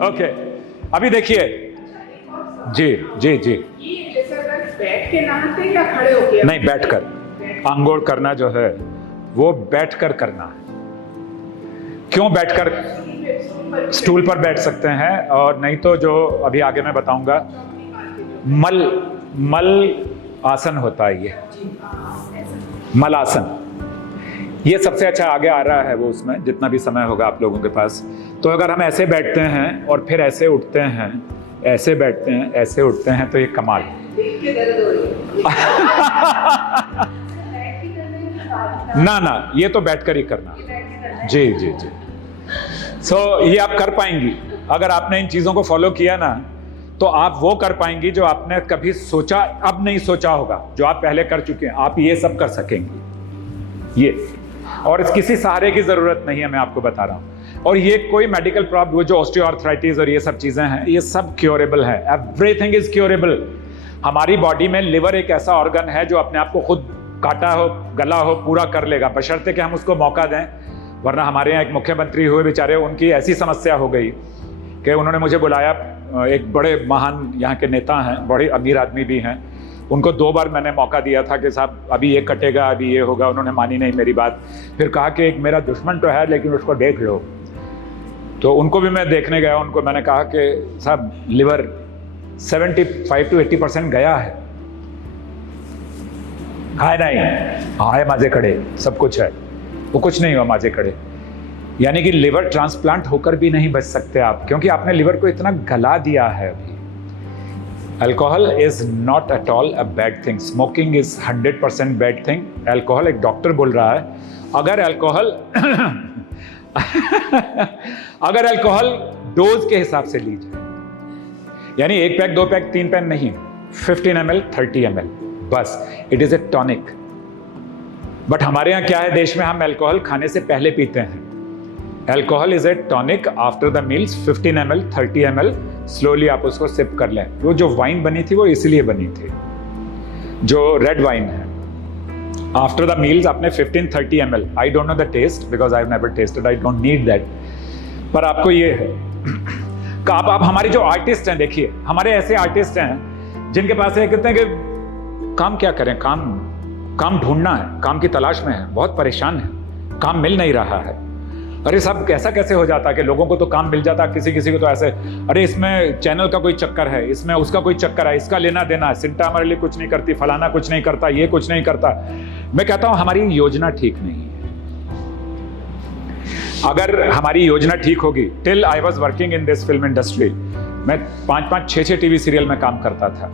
Okay, अभी देखिए जी जी जी। ये जैसे अगर बैठ के नहाते हैं या खड़े होके? नहीं, बैठकर। अंघोल करना जो है वो बैठकर करना है। क्यों बैठकर? स्टूल पर बैठ सकते हैं, और नहीं तो जो अभी आगे मैं बताऊंगा मल आसन होता है, ये मल आसन। ये सबसे अच्छा आगे आ रहा है वो, उसमें जितना भी समय होगा आप लोगों के पास। तो अगर हम ऐसे बैठते हैं और फिर ऐसे उठते हैं, ऐसे बैठते हैं, ऐसे उठते हैं, तो ये कमाल। देख के दर्द हो रही है। ना, ये तो बैठकर ही करना। जी जी जी। ये आप कर पाएंगी अगर आपने इन चीजों को फॉलो किया ना, तो आप वो कर पाएंगी जो आपने कभी सोचा, अब नहीं सोचा होगा, जो आप पहले कर चुके हैं। आप ये सब कर सकेंगी, ये। और किसी सहारे की जरूरत नहीं है, मैं आपको बता रहा हूं। और ये कोई मेडिकल प्रॉब्लम, जो ऑस्टियोआर्थराइटिस और ये सब चीजें हैं, ये सब क्योरेबल है। Everything is curable. हमारी बॉडी में लिवर एक ऐसा ऑर्गन है जो अपने आप को खुद काटा हो, गला हो, पूरा कर लेगा, बशर्ते कि हम उसको मौका दें। वरना हमारे यहाँ एक मुख्यमंत्री हुए बेचारे, उनकी ऐसी समस्या हो गई कि उन्होंने मुझे बुलाया। एक बड़े महान यहाँ के नेता हैं, बड़े अमीर आदमी भी हैं। उनको 2 बार मैंने मौका दिया था कि साहब अभी ये कटेगा, अभी ये होगा। उन्होंने मानी नहीं मेरी बात। फिर कहा कि एक मेरा दुश्मन तो है, लेकिन उसको देख लो। तो उनको भी मैं देखने गया। उनको मैंने कहा कि साहब लिवर 75 to 80% गया है। नहीं, हाँ है माझे खड़े, सब कुछ है, वो कुछ नहीं हुआ माझे खड़े। यानी कि लिवर ट्रांसप्लांट होकर भी नहीं बच सकते आप, क्योंकि आपने लिवर को इतना गला दिया है अभी। Alcohol is not at all a bad thing. Smoking is 100% bad thing. Alcohol, एक डॉक्टर बोल रहा है, अगर अल्कोहल अगर अल्कोहल डोज के हिसाब से ली जाए, यानी 1 पैक 2 पैक 3 पैक नहीं, 15 ml 30 ml बस, it is a tonic. But हमारे यहाँ क्या है देश में, हम अल्कोहल खाने से पहले पीते हैं। Alcohol is a tonic after the meals, 15 ml 30 ml slowly आप उसको सिप कर लें। वो जो वाइन बनी थी वो इसलिए बनी थी, जो रेड वाइन है। आफ्टर द मील्स आपने 15-30 ml, I don't know the taste because I have never tasted, I don't need that. पर आपको ये है कि आप हमारे जो आर्टिस्ट हैं, देखिए हमारे ऐसे आर्टिस्ट हैं जिनके पास है, कहते हैं कि काम क्या करें, काम ढूंढना है, काम की तलाश में है, बहुत परेशान है, काम मिल नहीं रहा है। अरे साहब ऐसा कैसे हो जाता है कि लोगों को तो काम मिल जाता है, किसी को तो ऐसे, अरे इसमें चैनल का कोई चक्कर है, इसमें उसका कोई चक्कर है, इसका लेना देना है, सिंटा हमारे लिए कुछ नहीं करती, फलाना कुछ नहीं करता, ये कुछ नहीं करता। मैं कहता हूं हमारी योजना ठीक नहीं है। अगर हमारी योजना ठीक होगी, till I was working in this film industry, मैं 5-5, 6-6 टीवी सीरियल में काम करता था,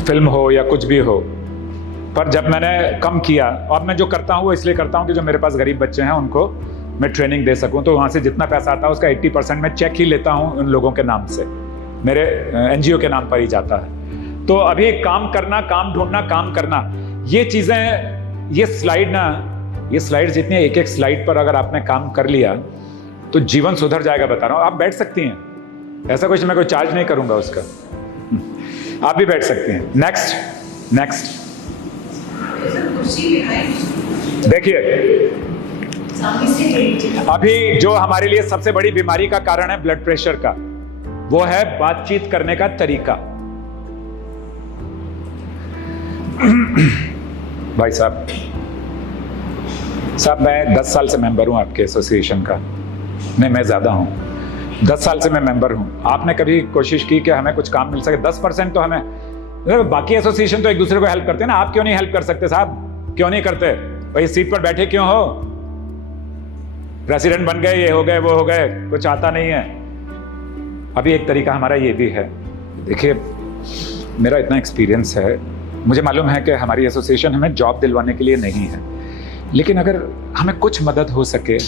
फिल्म हो या कुछ भी हो। पर जब मैंने कम किया, और मैं जो करता हूँ वो इसलिए करता हूँ कि जो मेरे पास गरीब बच्चे हैं उनको मैं ट्रेनिंग दे सकूँ। तो वहाँ से जितना पैसा आता है उसका 80% मैं चेक ही लेता हूँ उन लोगों के नाम से, मेरे NGO के नाम पर ही जाता है। तो अभी काम करना, काम ढूंढना, काम करना, ये चीज़ें, ये स्लाइड जितनी, एक स्लाइड पर अगर आपने काम कर लिया तो जीवन सुधर जाएगा, बता रहा हूँ। आप बैठ सकती हैं, ऐसा कुछ मैं कोई चार्ज नहीं करूँगा उसका, आप भी बैठ सकती हैं। नेक्स्ट देखिए, अभी जो हमारे लिए सबसे बड़ी बीमारी का कारण है ब्लड प्रेशर का, वो है बातचीत करने का तरीका। भाई साहब मैं 10 साल से मेंबर हूं आपके एसोसिएशन का। नहीं, मैं ज्यादा हूं, 10 साल से मैं मेंबर हूं। आपने कभी कोशिश की कि हमें कुछ काम मिल सके? 10% तो हमें, बाकी एसोसिएशन तो एक दूसरे को हेल्प करते हैं ना, आप क्यों नहीं हेल्प कर सकते साहब? क्यों नहीं करते? भाई सीट पर बैठे क्यों हो? प्रेसिडेंट बन गए, ये हो गए, वो हो गए, कुछ आता नहीं है। अभी एक तरीका हमारा ये भी है, देखिए मेरा इतना एक्सपीरियंस है, मुझे मालूम है कि हमारी एसोसिएशन हमें जॉब दिलवाने के लिए नहीं है, लेकिन अगर हमें कुछ मदद हो सके,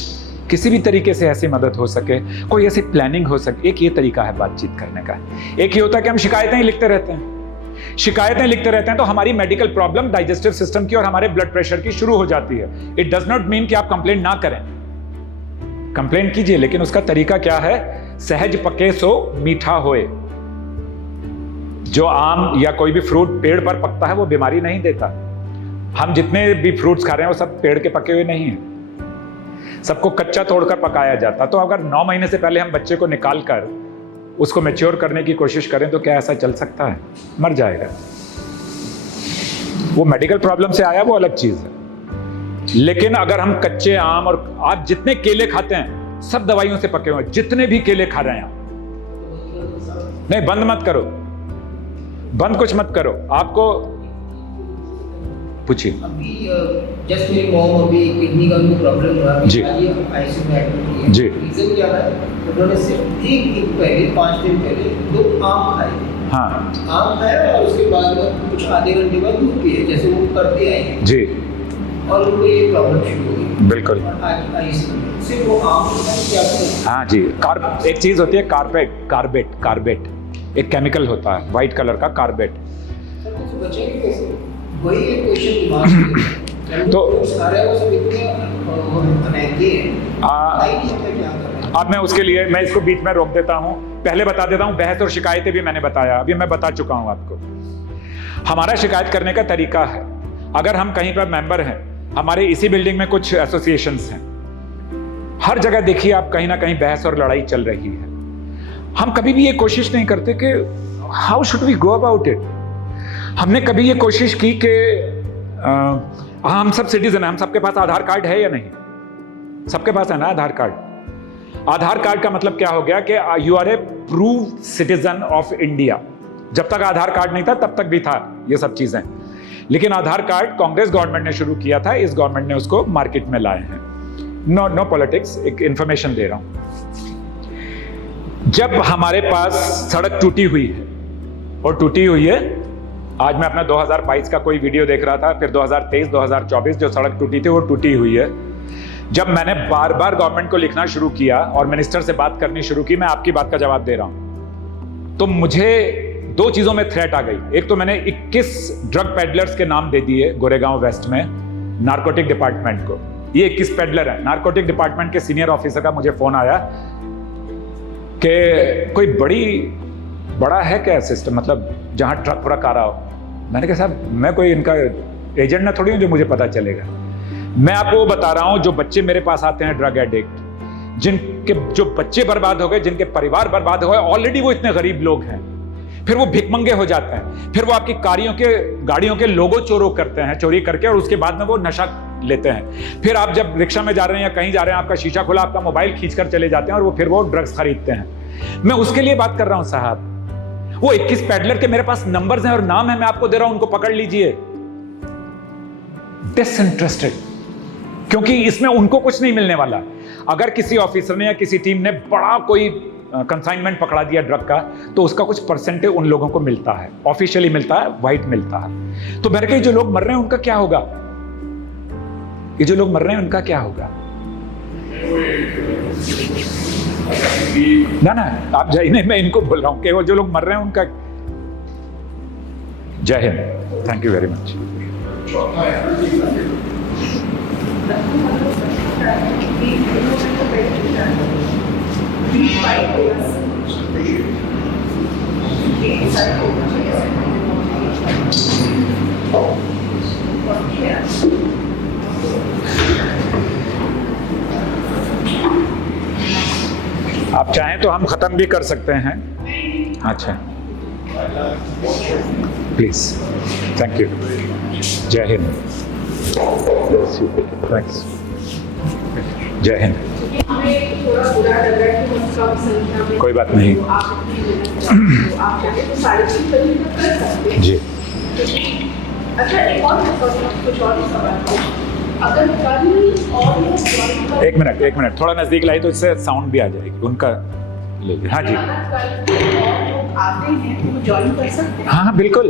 किसी भी तरीके से ऐसी मदद हो सके, कोई ऐसी प्लानिंग हो सके। एक ये तरीका है बातचीत करने का। एक ये होता है कि हम शिकायतें ही लिखते रहते हैं, तो हमारी मेडिकल प्रॉब्लम डाइजेस्टिव सिस्टम की और हमारे ब्लड प्रेशर की शुरू हो जाती है। इट डज नॉट मीन कि आप कंप्लेंट ना करें, कंप्लेंट कीजिए, लेकिन उसका तरीका क्या है? सहज पके सो मीठा होए। जो आम या कोई भी फ्रूट पेड़ पर पकता है वो बीमारी नहीं देता। हम जितने भी फ्रूट्स खा रहे हैं वो सब पेड़ के पके हुए नहीं हैं। सबको कच्चा तोड़कर पकाया जाता। तो अगर 9 महीने से पहले हम बच्चे को निकाल कर उसको मैच्योर करने की कोशिश करें तो क्या ऐसा चल सकता है? मर जाएगा। वो मेडिकल प्रॉब्लम से आया वो अलग चीज है, लेकिन अगर हम कच्चे आम, और आप जितने केले खाते हैं सब दवाइयों से पके हुए, जितने भी केले खा रहे हैं आप, नहीं बंद मत करो, बंद कुछ मत करो। आपको पूछिए। अभी जस्ट मेरी मॉम अभी किडनी का उनको प्रॉब्लम हुआ, जी। आईसीयू में एडमिट किए। जी। रीजन क्या है, उन्होंने सिर्फ एक दिन पहले 5 दिन पहले 2 आम खाए। हाँ आम खाया और उसके बाद कुछ आधे घंटे बाद दूध पिए, जैसे वो करते आए हैं, जी और उनको ये प्रॉब्लम शुरू हो गई। बिल्कुल। और आज आईसीयू में सिर्फ वो आम खाए, क्या करें? हाँ जी। एक चीज होती है कार्बेट, एक केमिकल होता है व्हाइट कलर का कार्बेट। सर कुछ बचेंगे कैसे? वही एक क्वेश्चन दिमाग में तो आ रहा है, वो सब इतने महंगे हैं, क्या कर रहे हैं? अब मैं उसके लिए मैं इसको बीच में रोक देता हूं, पहले बता देता हूं। बहस और शिकायतें भी मैंने बताया, अभी मैं बता चुका हूं आपको। हमारा शिकायत करने का तरीका है, अगर हम कहीं पर मेंबर हैं, हमारे इसी बिल्डिंग में कुछ एसोसिएशंस हैं, हर जगह देखिए आप कहीं ना कहीं बहस और लड़ाई चल रही है। हम कभी भी ये कोशिश नहीं करते कि how should we go about it. हमने कभी ये कोशिश की कि हम सब सिटीजन हैं, हम सबके पास आधार कार्ड है या नहीं? सबके पास है ना आधार कार्ड। आधार कार्ड का मतलब क्या हो गया कि you are a proved citizen of India. जब तक आधार कार्ड नहीं था तब तक भी था ये सब चीजें, लेकिन आधार कार्ड कांग्रेस गवर्नमेंट ने शुरू किया था, इस गवर्नमेंट ने उसको मार्केट में लाए हैं। नो पॉलिटिक्स, एक इंफॉर्मेशन दे रहा हूं। जब हमारे पास सड़क टूटी हुई है, और टूटी हुई है, आज मैं अपना 2022 का कोई वीडियो देख रहा था, फिर 2023 2024 जो सड़क टूटी थी वो टूटी हुई है। जब मैंने बार बार गवर्नमेंट को लिखना शुरू किया और मिनिस्टर से बात करनी शुरू की, मैं आपकी बात का जवाब दे रहा हूं, तो मुझे 2 चीजों में थ्रेट आ गई। एक तो मैंने 21 ड्रग पेडलर्स के नाम दे दिए गोरेगांव वेस्ट में नारकोटिक डिपार्टमेंट को। ये 21 पेडलर है। नारकोटिक डिपार्टमेंट के सीनियर ऑफिसर का मुझे फोन आया कि कोई बड़ा है क्या सिस्टम, मतलब जहां ट्रक व्रक आ रहा हो। मैंने कहा साहब मैं कोई इनका एजेंट ना थोड़ी हूं जो मुझे पता चलेगा। मैं आपको वो बता रहा हूं, जो बच्चे मेरे पास आते हैं ड्रग एडिक्ट, जिनके जो बच्चे बर्बाद हो गए, जिनके परिवार बर्बाद हो गए, ऑलरेडी वो इतने गरीब लोग हैं, फिर वो भिखमंगे हो जाते हैं, फिर वो आपकी गाड़ियों के लोगो चोरी करके, और उसके बाद में वो नशा लेते हैं। फिर आप जब रिक्शा में जा रहे हैं या कहीं जा रहे हैं, आपका शीशा खुला, आपका मोबाइल खींचकर चले जाते हैं, और वो फिर वो ड्रग्स खरीदते हैं। मैं उसके लिए बात कर रहा हूं साहब। वो 21 पेडलर के मेरे पास नंबर्स हैं और नाम है, मैं आपको दे रहा हूं, उनको पकड़ लीजिए। डिसइंटरेस्टेड, क्योंकि इसमें उनको कुछ नहीं मिलने वाला। अगर किसी ऑफिसर ने या किसी टीम ने बड़ा कोई कंसाइनमेंट पकड़ा दिया ड्रग का, तो उसका कुछ परसेंटेज उन लोगों को मिलता है, ऑफिशियली मिलता है, वाइट मिलता है। तो मेरे के जो लोग मर रहे हैं उनका क्या होगा? ये जो लोग मर रहे हैं उनका क्या होगा? ना आप जय नहीं, मैं इनको बोल रहा हूं कि वो जो लोग मर रहे हैं उनका। जय Hind, thank you very much. आप चाहें तो हम खत्म भी कर सकते हैं। अच्छा प्लीज, थैंक यू। जय हिंद, थैंक्स। जय हिंद। हमें थोड़ा बुरा लग रहा है कि हम कम संख्या में, कोई बात नहीं। तो आप चाहे तो 3:30 बजे तक कर सकते हैं जी। अच्छा, एक और कुछ और सवाल, अगर कल और एक मिनट थोड़ा नजदीक लाई तो इससे साउंड भी आ जाएगी उनका। ले लीजिए। हाँ जी। अगर कल और लोग आते हैं तो ज्वाइन कर सकते हैं? हाँ बिल्कुल,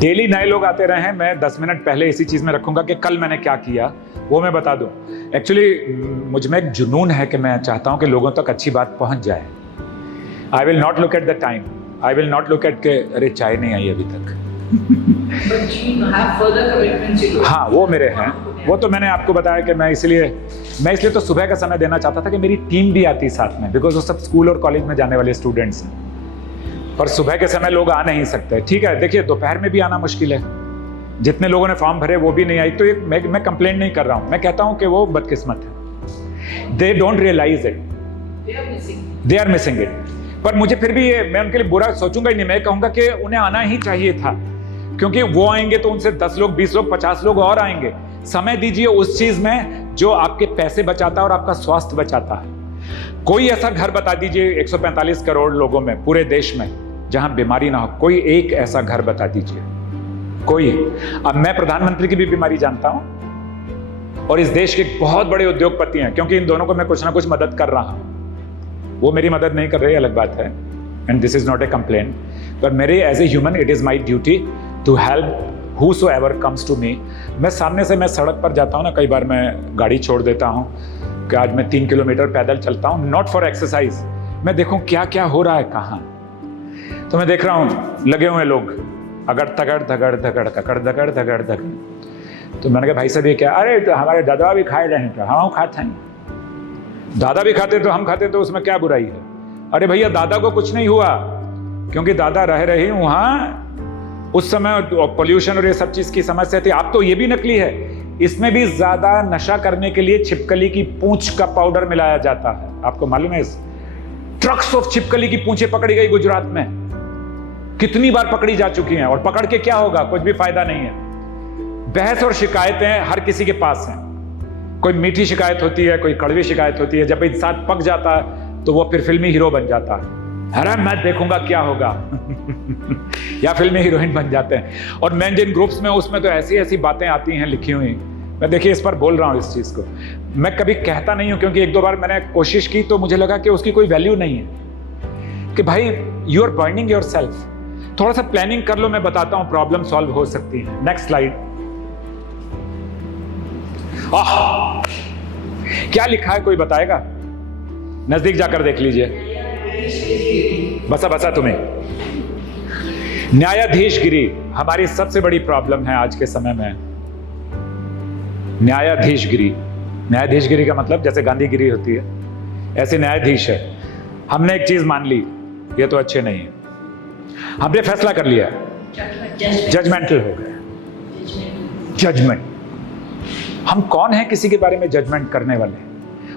डेली नए लोग आते रहे हैं। मैं 10 मिनट पहले इसी चीज में रखूंगा कि कल मैंने क्या किया, वो मैं बता दूं। एक्चुअली मुझ में एक जुनून है कि मैं चाहता हूं कि लोगों तक अच्छी बात पहुंच जाए। I will not look at the time, I will not look at के अरे चाय नहीं आई अभी तक। हाँ वो मेरे हैं, वो तो मैंने आपको बताया कि मैं इसलिए तो सुबह का समय देना चाहता था कि मेरी टीम भी आती साथ में, बिकॉज वो सब स्कूल और कॉलेज में जाने वाले स्टूडेंट्स हैं, और सुबह के समय लोग आ नहीं सकते। ठीक है, देखिए दोपहर में भी आना मुश्किल है, जितने लोगों ने फॉर्म भरे वो भी नहीं आई, तो मैं कंप्लेंट नहीं कर रहा हूं, मैं कहता हूं कि वो बदकिस्मत है। They don't realise it, They are missing. They are missing it. पर मुझे फिर भी मैं उनके लिए बुरा सोचूंगा ही नहीं, मैं कहूंगा कि उन्हें आना ही चाहिए था, क्योंकि वो आएंगे तो उनसे 10 लोग, 20 लोग, 50 लोग और आएंगे। समय दीजिए उस चीज में जो आपके पैसे बचाता है और आपका स्वास्थ्य बचाता है। कोई ऐसा घर बता दीजिए 145 करोड़ लोगों में पूरे देश में जहां बीमारी ना हो, कोई एक ऐसा घर बता दीजिए, कोई। अब मैं प्रधानमंत्री की भी बीमारी जानता हूं और इस देश के बहुत बड़े उद्योगपति हैं, क्योंकि इन दोनों को मैं कुछ ना कुछ मदद कर रहा हूं। वो मेरी मदद नहीं कर रही, अलग बात है, and this is not a complain, पर मेरे as a human it is my duty to help whosoever comes to me। मैं सामने से मैं सड़क पर जाता हूँ ना, कई बार मैं गाड़ी छोड़ देता हूँ कि आज मैं 3 किलोमीटर पैदल चलता हूँ, नॉट फॉर एक्सरसाइज, मैं देखूँ क्या क्या हो रहा है कहाँ। तो मैं देख रहा हूँ लगे हुए लोग अगर तगड़ धगड़ धगड़ ककड़ धगड़ धगड़ धगड़। तो मैंने कहा भाई साहब ये क्या? अरे तो हमारे दादा भी खाए रहे थे, हम खाते हैं। दादा भी खाते तो हम खाते तो उसमें क्या बुराई है? अरे भैया दादा को कुछ नहीं हुआ, क्योंकि दादा रह रहे वहाँ उस समय पोल्यूशन और ये सब चीज की समस्या थी। आप तो ये भी नकली है, इसमें भी ज्यादा नशा करने के लिए छिपकली की पूंछ का पाउडर मिलाया जाता है। आपको मालूम है? इस ट्रक्स ऑफ छिपकली की पूंछें पकड़ी गई गुजरात में, कितनी बार पकड़ी जा चुकी हैं, और पकड़ के क्या होगा? कुछ भी फायदा नहीं है। बहस और शिकायतें हर किसी के पास हैं, कोई मीठी शिकायत होती है, कोई कड़वी शिकायत होती है। जब इंसान पक जाता है तो वो फिर फिल्मी हीरो बन जाता है, अरे मैं देखूंगा क्या होगा या फिल्मी हीरोइन बन जाते हैं। और मैं जिन ग्रुप्स में उसमें तो ऐसी ऐसी बातें आती हैं लिखी हुई। मैं देखिए इस पर बोल रहा हूँ, इस चीज को मैं कभी कहता नहीं हूं, क्योंकि 1-2 बार मैंने कोशिश की तो मुझे लगा कि उसकी कोई वैल्यू नहीं है, कि भाई you are burning yourself. थोड़ा सा प्लानिंग कर लो, मैं बताता हूं प्रॉब्लम सॉल्व हो सकती है। Next slide. क्या लिखा है कोई बताएगा? नजदीक जाकर देख लीजिए। बसा बसा तुम्हें। न्यायाधीशगिरी हमारी सबसे बड़ी प्रॉब्लम है आज के समय में। न्यायाधीशगिरी, न्यायाधीशगिरी का मतलब जैसे गांधीगिरी होती है, ऐसे न्यायाधीश है। हमने एक चीज मान ली, ये तो अच्छे नहीं है, हमने फैसला कर लिया, जजमेंटल हो गया। जजमेंट, हम कौन है किसी के बारे में जजमेंट करने वाले?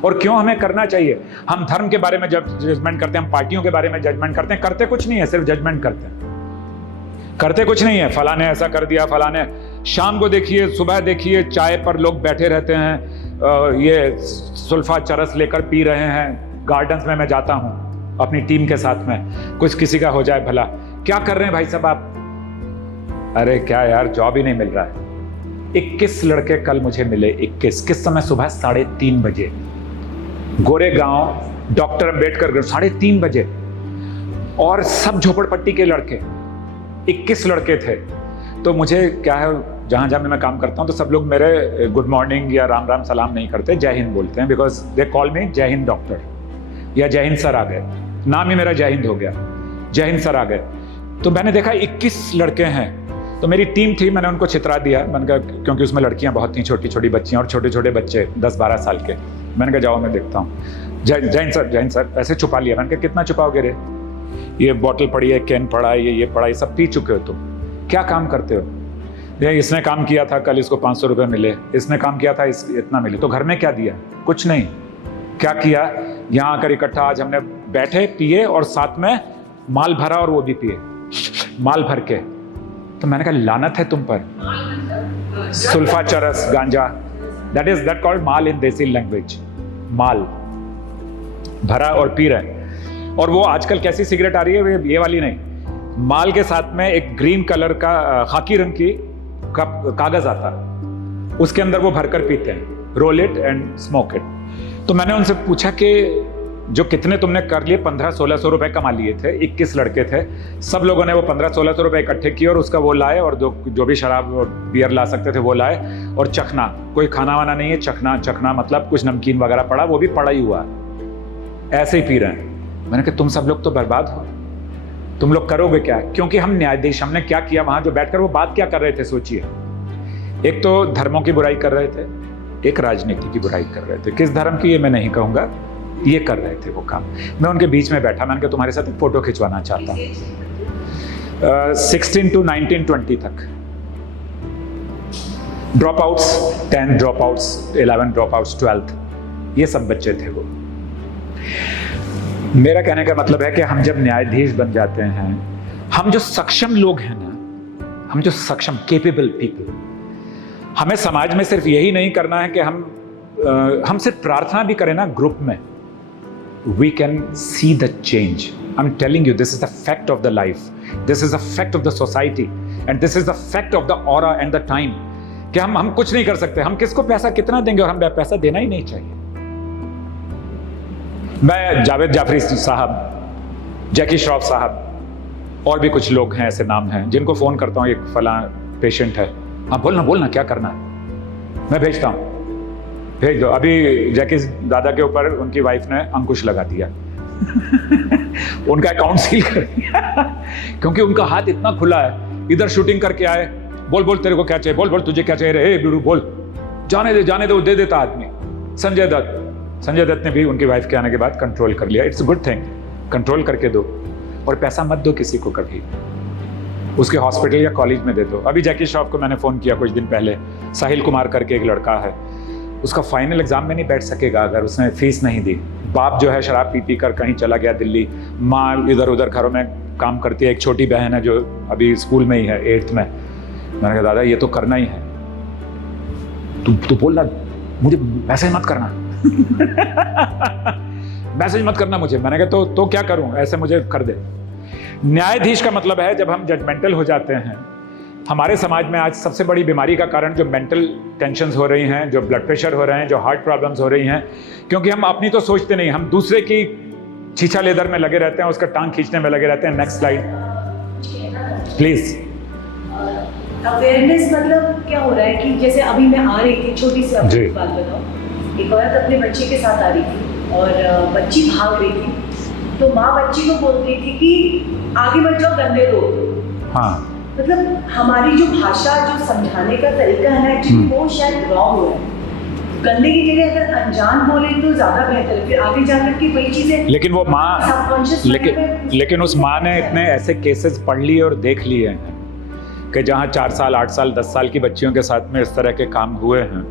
और क्यों हमें करना चाहिए? हम धर्म के बारे में जब जजमेंट करते हैं, हम पार्टियों के बारे में जजमेंट करते हैं, करते कुछ नहीं है, सिर्फ जजमेंट करते हैं, करते कुछ नहीं है। फलाने ऐसा कर दिया, फलाने। शाम को देखिए, सुबह देखिए, चाय पर लोग बैठे रहते हैं, ये सुल्फा चरस लेकर पी रहे हैं। गार्डन्स में मैं जाता हूं अपनी टीम के साथ में, कुछ किसी का हो जाए भला। क्या कर रहे हैं भाई साहब आप? अरे क्या यार, जॉब ही नहीं मिल रहा है। 21 लड़के कल मुझे मिले, 21 किस समय? सुबह 3:30 बजे, गोरेगांव डॉक्टर अंबेडकर 3:30 बजे, और सब झोपड़पट्टी के लड़के, 21 लड़के थे। तो मुझे क्या है, जहां जहां मैं काम करता हूं तो सब लोग मेरे गुड मॉर्निंग या राम राम सलाम नहीं करते, जय हिंद बोलते हैं, बिकॉज दे कॉल मी जय हिंद डॉक्टर या जय हिंद सर आ गए। नाम ही मेरा जय हिंद हो गया, जय हिंद सर आ गए। तो मैंने देखा 21 लड़के हैं, तो मेरी टीम थी, मैंने उनको चित्रा दिया। मैंने कहा, क्योंकि उसमें लड़कियां बहुत थी, छोटी छोटी बच्चियां और छोटे छोटे बच्चे 10-12 साल के। मैंने कहा जाओ मैं देखता हूँ। जय हिंद सर, ऐसे छुपा लिया। मैंने कहा कितना छुपाओगे रे? ये बॉटल पड़ी है, कैन पड़ा है, ये पड़ा है, सब पी चुके हो तुम, क्या काम करते हो? ये इसने काम किया था, कल इसको 500 रुपये मिले, इसने काम किया था, इतना मिले। तो घर में क्या दिया? कुछ नहीं। क्या किया? यहाँ आकर इकट्ठा आज हमने बैठे, पिए और साथ में माल भरा, और वो भी पिए माल भर के। तो मैंने कहा लानत है तुम पर। सुल्फा चरस गांजा, दैट कॉल्ड माल इन देसी लैंग्वेज। माल भरा और पी रहे। और वो आजकल कैसी सिगरेट आ रही है, ये वाली नहीं, माल के साथ में एक ग्रीन कलर का खाकी रंग की कागज आता, उसके अंदर वो भरकर पीते हैं, roll it and smoke it. तो मैंने उनसे पूछा कि जो कितने तुमने कर लिए? 1500-1600 रुपए कमा लिए थे, 21 लड़के थे। सब लोगों ने वो 1500-1600 रुपए इकट्ठे किए और उसका वो लाए, और जो भी शराब और बियर ला सकते थे वो लाए, और चखना, कोई खाना वाना नहीं है, चखना मतलब कुछ नमकीन वगैरह पड़ा, वो भी पड़ा ही हुआ, ऐसे ही पी रहे हैं। मैंने कहा तुम सब लोग तो बर्बाद हो, तुम लोग करोगे क्या? क्योंकि हम न्यायाधीश, हमने क्या किया वहां जो बैठकर वो बात क्या कर रहे थे? सोचिए, एक तो धर्मों की बुराई कर रहे थे, एक राजनीति की बुराई कर रहे थे। किस धर्म की ये मैं नहीं कहूंगा, ये कर रहे थे वो काम। मैं उनके बीच में बैठा, मैंने कहा तुम्हारे साथ एक फोटो खिंचवाना चाहता हूँ। 16 to 19-20 तक drop outs, 10 drop outs, 11 drop outs, 12th ये सब बच्चे थे वो। मेरा कहने का मतलब है कि हम जब न्यायाधीश बन जाते हैं, हम जो सक्षम लोग हैं ना, हम जो सक्षम केपेबल पीपल, हमें समाज में सिर्फ यही नहीं करना है कि हम सिर्फ प्रार्थना भी करें ना ग्रुप में, we can see the change. I am telling you, this is the fact of the life, this is the fact of the society and this is the fact of the aura and the time कि हम कुछ नहीं कर सकते। हम किसको पैसा कितना देंगे, और हमें पैसा देना ही नहीं चाहिए। मैं जावेद जाफरी साहब, जैकी श्रॉफ साहब और भी कुछ लोग हैं, ऐसे नाम हैं जिनको फोन करता हूँ, एक फला पेशेंट है, हाँ बोलना क्या करना है, मैं भेजता हूँ, भेज दो। अभी जैकी दादा के ऊपर उनकी वाइफ ने अंकुश लगा दिया उनका अकाउंट सील कर दिया क्योंकि उनका हाथ इतना खुला है। इधर शूटिंग करके आए, बोल तेरे को क्या चाहिए, बोल तुझे क्या चाहिए रे बिड़ू, बोल, जाने दे, वो दे देता आदमी। संजय दत्त ने भी उनकी वाइफ के आने के बाद कंट्रोल कर लिया। It's a good thing, control करके दो, और पैसा मत दो किसी को कभी, उसके हॉस्पिटल या कॉलेज में दे दो। अभी जैकी श्रॉफ को मैंने फोन किया कुछ दिन पहले, साहिल कुमार करके एक लड़का है, उसका फाइनल एग्जाम में नहीं बैठ सकेगा अगर उसने फीस नहीं दी। बाप जो है शराब पी कर कहीं चला गया दिल्ली, माँ इधर उधर घरों में काम करती है, एक छोटी बहन है जो अभी स्कूल में ही है 8th में। मैंने कहा दादा ये तो करना ही है, तू बोल रहा मुझे मैसेज मत करना मैसेज मत करना मुझे। मैंने कहा तो क्या करूं, ऐसे मुझे कर दे। न्यायाधीश का मतलब है जब हम जजमेंटल हो जाते हैं। हमारे समाज में आज सबसे बड़ी बीमारी का कारण जो मेंटल टेंशन्स हो रही हैं, जो ब्लड प्रेशर हो रहे हैं, जो हार्ट प्रॉब्लम्स हो रही हैं, क्योंकि हम अपनी तो सोचते नहीं, हम दूसरे की छीछा लेदर में लगे रहते हैं, उसका टांग खींचने में लगे रहते हैं। Next slide please. अवेयरनेस मतलब क्या हो रहा है कि जैसे अभी मैं आ रही थी, छोटी सी आपको बात बताऊं, एक औरत अपने बच्चे के साथ आ रही थी और बच्ची भाग रही थी, तो माँ बच्ची को बोल रही थी कि आगे बढ़ जाओ, गंदे लोग। हाँ, मतलब हमारी जो भाषा, जो समझाने का तरीका है ना, वो शायद रॉन्ग हो रहा है। गंदे की जगह अगर अनजान बोले तो ज्यादा बेहतर है, फिर आगे जाकर के वही चीजें। लेकिन वो माँ, लेकिन उस माँ ने इतने ऐसे केसेस पढ़ लिए और देख लिए हैं कि जहाँ 4 साल 8 साल 10 साल की बच्चियों के साथ में इस तरह के काम हुए हैं,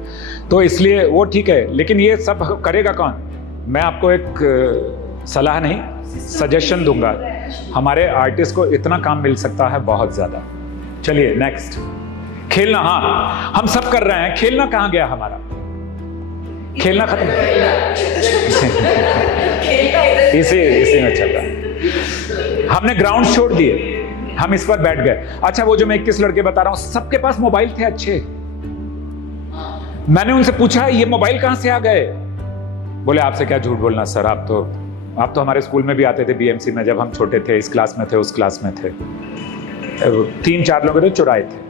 तो इसलिए वो ठीक है। लेकिन ये सब करेगा कौन? मैं आपको एक सलाह नहीं, सजेशन दूंगा। हमारे आर्टिस्ट को इतना काम मिल सकता है, बहुत ज्यादा। चलिए नेक्स्ट, खेलना। हाँ, हम सब कर रहे हैं, खेलना कहाँ गया हमारा? खेलना खत्म इसी में चल रहा है। हमने ग्राउंड छोड़ दिए, हम इस पर बैठ गए। अच्छा, वो जो मैं 21 लड़के बता रहा हूं, सबके पास मोबाइल थे अच्छे। मैंने उनसे पूछा ये मोबाइल कहां से आ गए? बोले आपसे क्या झूठ बोलना सर, आप तो हमारे स्कूल में भी आते थे, बीएमसी में, जब हम छोटे थे, इस क्लास में थे, उस क्लास में थे। 3-4 लोग तो चुराए थे,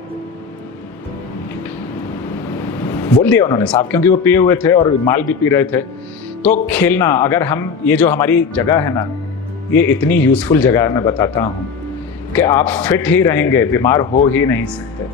बोल दिया उन्होंने साहब, क्योंकि वो पिए हुए थे और माल भी पी रहे थे। तो खेलना, अगर हम, ये जो हमारी जगह है ना, ये इतनी यूजफुल जगह है, मैं बताता हूं कि आप फिट ही रहेंगे, बीमार हो ही नहीं सकते।